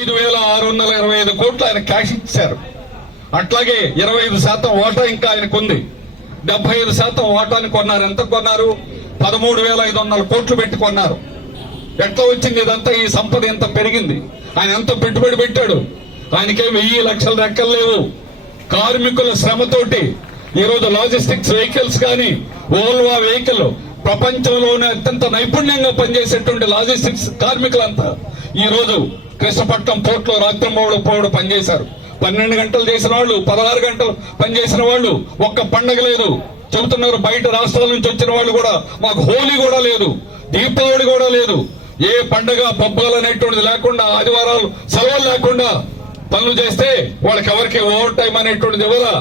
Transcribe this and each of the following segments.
ఐదు వేల ఆరు వందల ఇరవై ఐదు కోట్లు ఆయన క్యాష్ ఇచ్చారు. అట్లాగే ఇరవై ఐదు శాతం ఓటా ఇంకా ఆయనకు ఉంది. డెబ్బై ఐదు శాతం ఓటాని కొన్నారు. ఎంత కొన్నారు? పదమూడు వేల ఐదు వందల కోట్లు పెట్టి కొన్నారు. ఎట్లా వచ్చింది ఇదంతా? ఈ సంపద ఎంత పెరిగింది? ఆయన ఎంత పెట్టుబడి పెట్టాడు? ఆయనకే వెయ్యి లక్షల రెక్కలు లేవు. కార్మికుల శ్రమతోటి ఈరోజు లాజిస్టిక్స్ వెహికల్స్ కానీ ఓల్వా వెహికల్ ప్రపంచంలోనే అత్యంత నైపుణ్యంగా పనిచేసేటువంటి లాజిస్టిక్స్ కార్మికులంతా ఈరోజు కృష్ణపట్నం పోర్ట్లో రాత్రింబోడు పోడు పనిచేశారు. పన్నెండు గంటలు చేసిన వాళ్ళు పదహారు గంటలు పనిచేసిన వాళ్ళు ఒక్క పండగ లేదు. చెబుతున్నారు బయట రాష్ట్రాల నుంచి వచ్చిన వాళ్ళు కూడా మాకు హోలీ కూడా లేదు దీపావళి కూడా లేదు. ఏ పండగ పబ్బాలు అనేటువంటిది లేకుండా ఆదివారాలు సెలవులు లేకుండా పనులు చేస్తే వాళ్ళకి ఎవరికి ఓవర్ టైం అనేటువంటిది ఇవ్వదా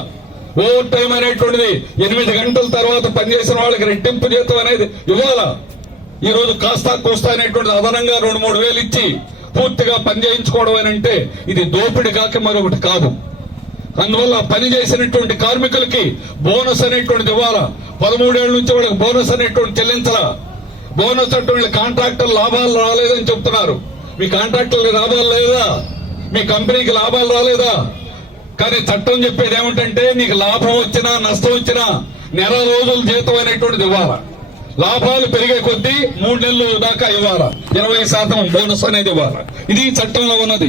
ఓవర్ టైం అనేటువంటిది ఎనిమిది గంటల తర్వాత పనిచేసిన వాళ్ళకి రెట్టింపు జీతం అనేది ఇవ్వాలా? ఈ రోజు కాస్తా కోస్తా అనేటువంటిది అదనంగా రెండు మూడు వేలు ఇచ్చి పూర్తిగా పని చేయించుకోవడం అని అంటే ఇది దోపిడి కాక మరొకటి కాదు. అందువల్ల పని చేసినటువంటి కార్మికులకి బోనస్ అనేటువంటిది ఇవ్వాలా? పదమూడేళ్ళ నుంచి వాళ్ళకి బోనస్ అనేటువంటి చెల్లించాలా? బోనస్ అటువంటి కాంట్రాక్టర్ లాభాలు రాలేదని చెప్తున్నారు. మీ కాంట్రాక్టర్లకు లాభాలు లేదా? మీ కంపెనీకి లాభాలు రాలేదా? కానీ చట్టం చెప్పేది ఏమిటంటే నీకు లాభం వచ్చినా నష్టం వచ్చినా నెల రోజులు జీతం అనేటువంటిది ఇవ్వాలా? లాభాలు పెరిగే కొద్దీ మూడు నెలలు దాకా ఇవ్వాలా? ఇరవై శాతం బోనస్ అనేది ఇవ్వాలా? ఇది చట్టంలో ఉన్నది.